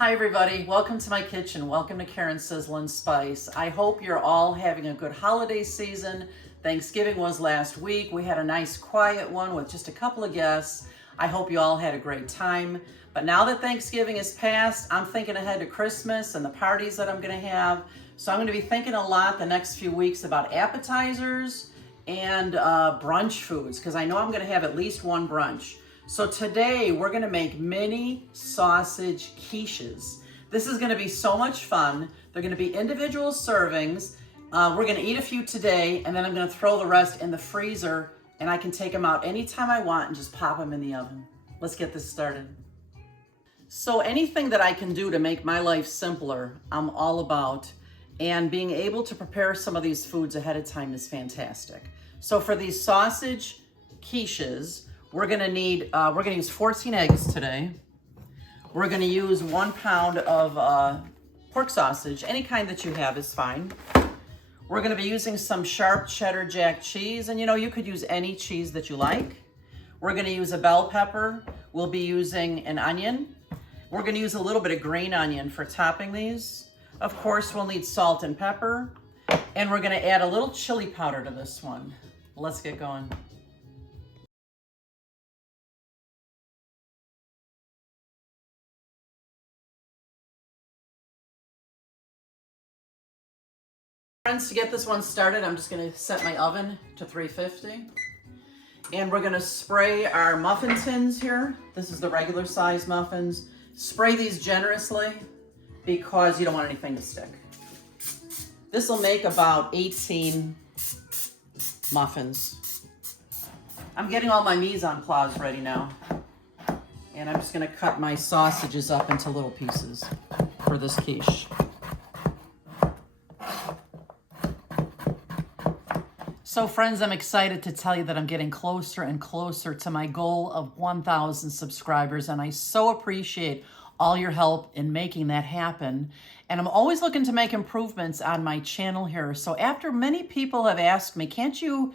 Hi everybody, welcome to my kitchen. Welcome to Karen's Sizzlin' Spice. I hope you're all having a good holiday season. Thanksgiving was last week. We had a nice quiet one with just a couple of guests. I hope you all had a great time. But now that Thanksgiving is past, I'm thinking ahead to Christmas and the parties that I'm gonna have. So I'm gonna be thinking a lot the next few weeks about appetizers and brunch foods, because I know I'm gonna have at least one brunch. So today we're gonna make mini sausage quiches. This is gonna be so much fun. They're gonna be individual servings. We're gonna eat a few today, and then I'm gonna throw the rest in the freezer, and I can take them out anytime I want and just pop them in the oven. Let's get this started. So anything that I can do to make my life simpler, I'm all about. And being able to prepare some of these foods ahead of time is fantastic. So for these sausage quiches, we're gonna use 14 eggs today. We're gonna use 1 pound of pork sausage. Any kind that you have is fine. We're gonna be using some sharp cheddar jack cheese, and you could use any cheese that you like. We're gonna use a bell pepper. We'll be using an onion. We're gonna use a little bit of green onion for topping these. Of course, we'll need salt and pepper, and we're gonna add a little chili powder to this one. Let's get going. Friends, to get this one started, I'm just gonna set my oven to 350. And we're gonna spray our muffin tins here. This is the regular size muffins. Spray these generously because you don't want anything to stick. This will make about 18 muffins. I'm getting all my mise en place ready now. And I'm just gonna cut my sausages up into little pieces for this quiche. So friends, I'm excited to tell you that I'm getting closer and closer to my goal of 1,000 subscribers, and I so appreciate all your help in making that happen. And I'm always looking to make improvements on my channel here. So after many people have asked me, can't you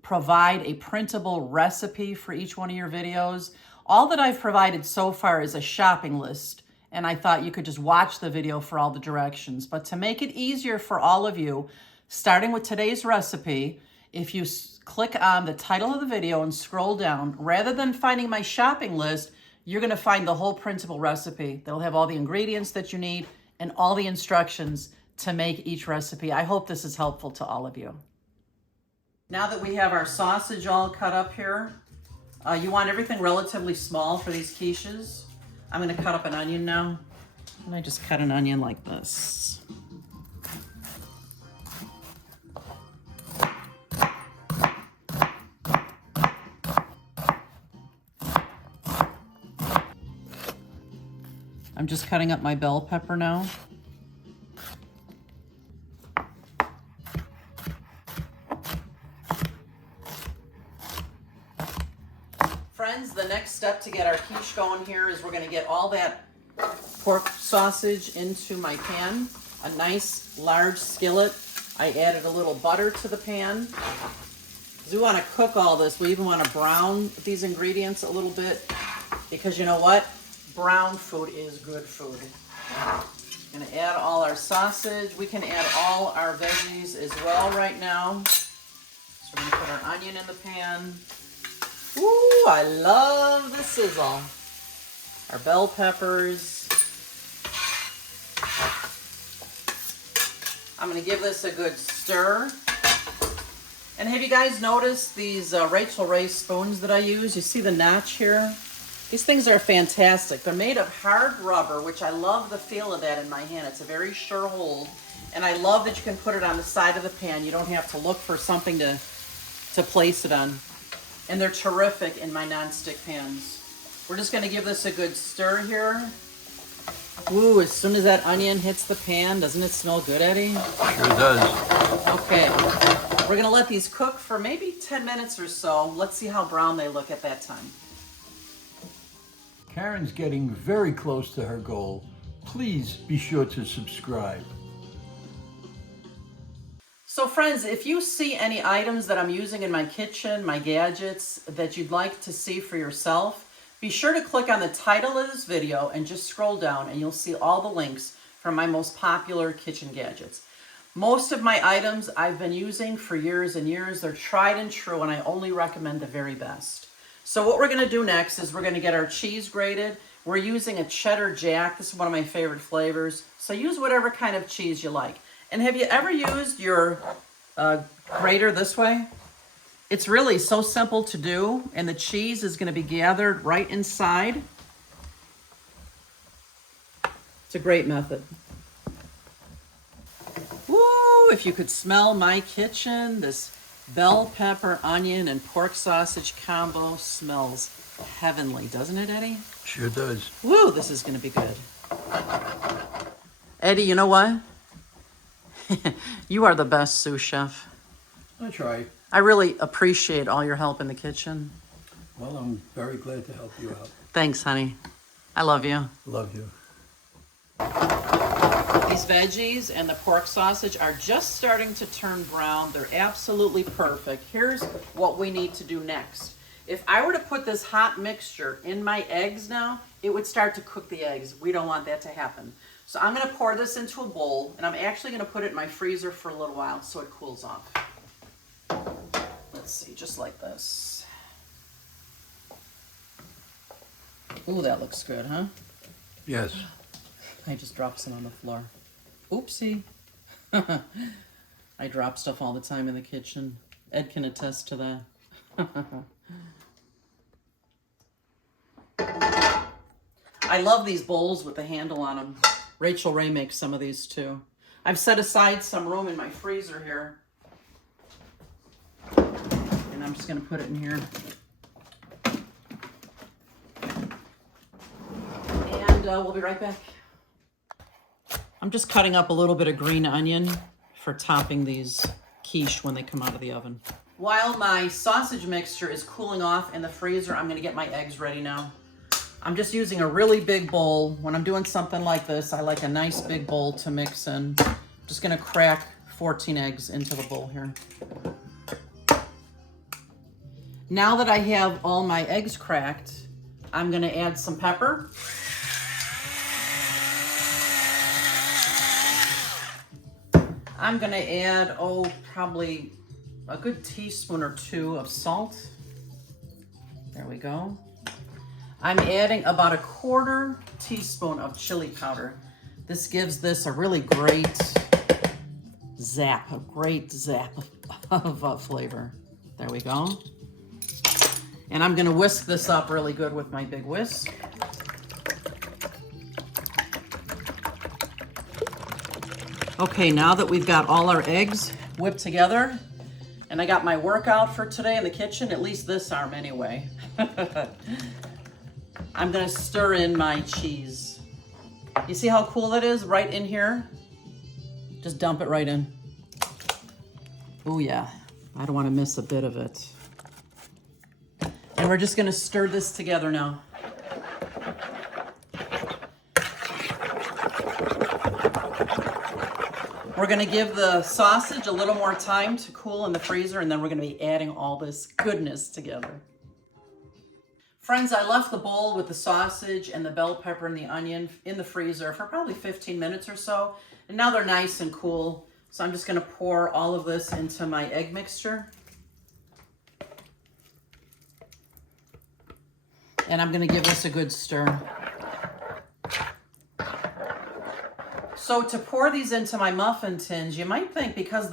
provide a printable recipe for each one of your videos? All that I've provided so far is a shopping list, and I thought you could just watch the video for all the directions. But to make it easier for all of you, starting with today's recipe, if you click on the title of the video and scroll down, rather than finding my shopping list, you're gonna find the whole printable recipe. That'll have all the ingredients that you need and all the instructions to make each recipe. I hope this is helpful to all of you. Now that we have our sausage all cut up here, you want everything relatively small for these quiches. I'm gonna cut up an onion now. And I just cut an onion like this. I'm just cutting up my bell pepper now. Friends, the next step to get our quiche going here is we're gonna get all that pork sausage into my pan. A nice large skillet. I added a little butter to the pan. We wanna cook all this. We even wanna brown these ingredients a little bit, because you know what? Brown food is good food. Gonna add all our sausage. We can add all our veggies as well right now. So we're gonna put our onion in the pan. Ooh, I love the sizzle. Our bell peppers. I'm gonna give this a good stir. And have you guys noticed these Rachel Ray spoons that I use? You see the notch here? These things are fantastic. They're made of hard rubber, which I love the feel of that in my hand. It's a very sure hold. And I love that you can put it on the side of the pan. You don't have to look for something to place it on. And they're terrific in my nonstick pans. We're just gonna give this a good stir here. Ooh, as soon as that onion hits the pan, doesn't it smell good, Eddie? Sure does. Okay, we're gonna let these cook for maybe 10 minutes or so. Let's see how brown they look at that time. Karen's getting very close to her goal. Please be sure to subscribe. So friends, if you see any items that I'm using in my kitchen, my gadgets, that you'd like to see for yourself, Be sure to click on the title of this video and just scroll down and you'll see all the links from my most popular kitchen gadgets. Most of my items I've been using for years and years. They're tried and true, and I only recommend the very best. So what we're gonna do next is we're gonna get our cheese grated. We're using a cheddar jack. This is one of my favorite flavors. So use whatever kind of cheese you like. And have you ever used your grater this way? It's really so simple to do, and the cheese is gonna be gathered right inside. It's a great method. Woo, if you could smell my kitchen, this bell pepper, onion, and pork sausage combo smells heavenly, doesn't it, Eddie? Sure does. Woo, this is gonna be good. Eddie, you know what? You are the best sous chef. I try. I really appreciate all your help in the kitchen. Well, I'm very glad to help you out. Thanks, honey. I love you. Love you. These veggies and the pork sausage are just starting to turn brown. They're absolutely perfect. Here's what we need to do next. If I were to put this hot mixture in my eggs now, it would start to cook the eggs. We don't want that to happen. So I'm gonna pour this into a bowl, and I'm actually gonna put it in my freezer for a little while so it cools off. Let's see, just like this. Ooh, that looks good, huh? Yes. I just dropped some on the floor. Oopsie. I drop stuff all the time in the kitchen. Ed can attest to that. I love these bowls with the handle on them. Rachel Ray makes some of these too. I've set aside some room in my freezer here. And I'm just gonna put it in here. And we'll be right back. I'm just cutting up a little bit of green onion for topping these quiche when they come out of the oven. While my sausage mixture is cooling off in the freezer, I'm gonna get my eggs ready now. I'm just using a really big bowl. When I'm doing something like this, I like a nice big bowl to mix in. I'm just gonna crack 14 eggs into the bowl here. Now that I have all my eggs cracked, I'm gonna add some pepper. I'm gonna add, probably a good teaspoon or two of salt. There we go. I'm adding about a 1/4 teaspoon of chili powder. This gives this a really great zap, of flavor. There we go. And I'm gonna whisk this up really good with my big whisk. Okay, now that we've got all our eggs whipped together, and I got my workout for today in the kitchen, at least this arm anyway. I'm gonna stir in my cheese. You see how cool that is right in here? Just dump it right in. Oh yeah, I don't wanna miss a bit of it. And we're just gonna stir this together now. We're gonna give the sausage a little more time to cool in the freezer, and then we're gonna be adding all this goodness together. Friends, I left the bowl with the sausage and the bell pepper and the onion in the freezer for probably 15 minutes or so, and now they're nice and cool. So I'm just gonna pour all of this into my egg mixture. And I'm gonna give this a good stir. So to pour these into my muffin tins, you might think because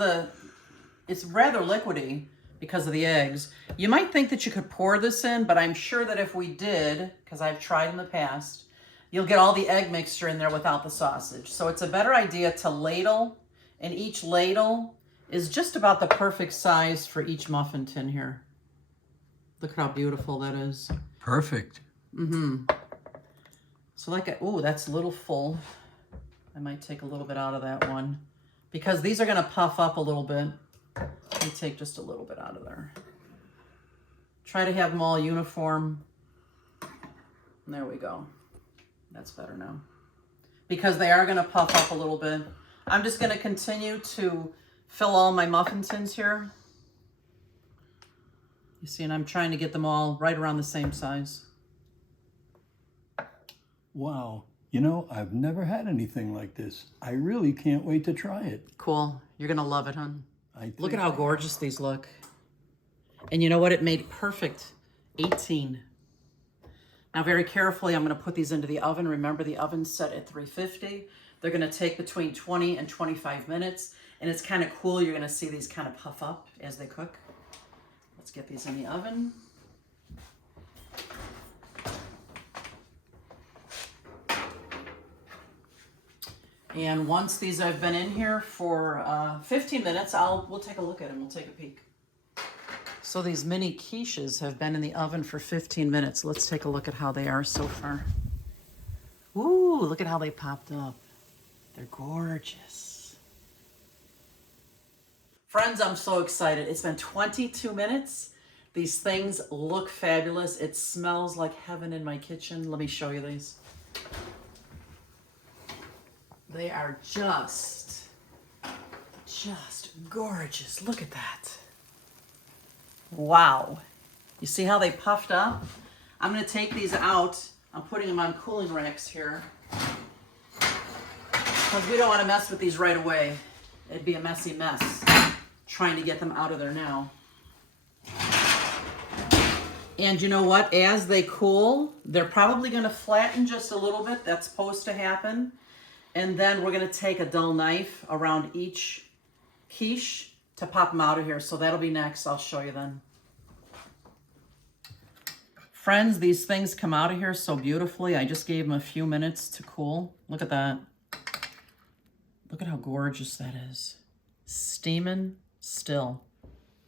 it's rather liquidy because of the eggs, you might think that you could pour this in, but I'm sure that if we did, because I've tried in the past, you'll get all the egg mixture in there without the sausage. So it's a better idea to ladle, and each ladle is just about the perfect size for each muffin tin here. Look at how beautiful that is. Perfect. Mm-hmm. So that's a little full. I might take a little bit out of that one because these are gonna puff up a little bit. Let me take just a little bit out of there. Try to have them all uniform. And there we go. That's better now. Because they are gonna puff up a little bit. I'm just gonna continue to fill all my muffin tins here. You see, and I'm trying to get them all right around the same size. Wow. You know, I've never had anything like this. I really can't wait to try it. Cool. You're gonna love it, hon. Look at think how gorgeous these look. And you know what? It made perfect 18. Now very carefully, I'm gonna put these into the oven. Remember, the oven's set at 350. They're gonna take between 20 and 25 minutes. And it's kind of cool. You're gonna see these kind of puff up as they cook. Let's get these in the oven. And once these have been in here for 15 minutes, we'll take a look at them. We'll take a peek. So these mini quiches have been in the oven for 15 minutes. Let's take a look at how they are so far. Ooh, look at how they popped up. They're gorgeous. Friends, I'm so excited. It's been 22 minutes. These things look fabulous. It smells like heaven in my kitchen. Let me show you these. They are just gorgeous. Look at that. Wow. You see how they puffed up? I'm going to take these out. I'm putting them on cooling racks here, because we don't want to mess with these right away. It'd be a messy mess trying to get them out of there now. And you know what? As they cool, they're probably going to flatten just a little bit. That's supposed to happen. And then we're going to take a dull knife around each quiche to pop them out of here. So that'll be next. I'll show you then. Friends, these things come out of here so beautifully. I just gave them a few minutes to cool. Look at that. Look at how gorgeous that is. Steaming still.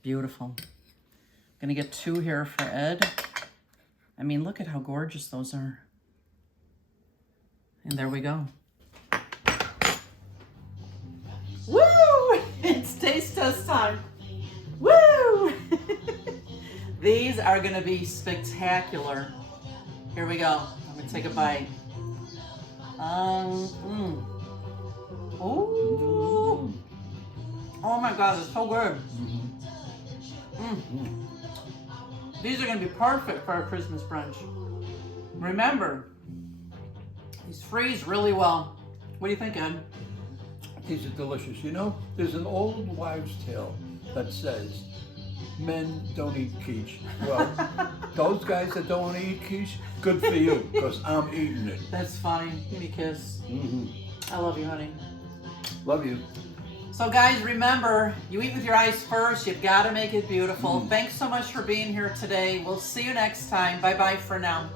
Beautiful. I'm going to get 2 here for Ed. I mean, look at how gorgeous those are. And there we go. Woo! It's taste test time. Woo! These are gonna be spectacular. Here we go. I'm gonna take a bite. Ooh. Oh my God, it's so good. These are gonna be perfect for our Christmas brunch. Remember, these freeze really well. What do you think, Ed? These are delicious. You know, there's an old wives' tale that says men don't eat quiche. Well, those guys that don't want to eat quiche, good for you, because I'm eating it. That's fine. Give me a kiss. I love you, honey. Love you. So guys, remember, you eat with your eyes first. You've got to make it beautiful. Thanks so much for being here today. We'll see you next time. Bye-bye for now.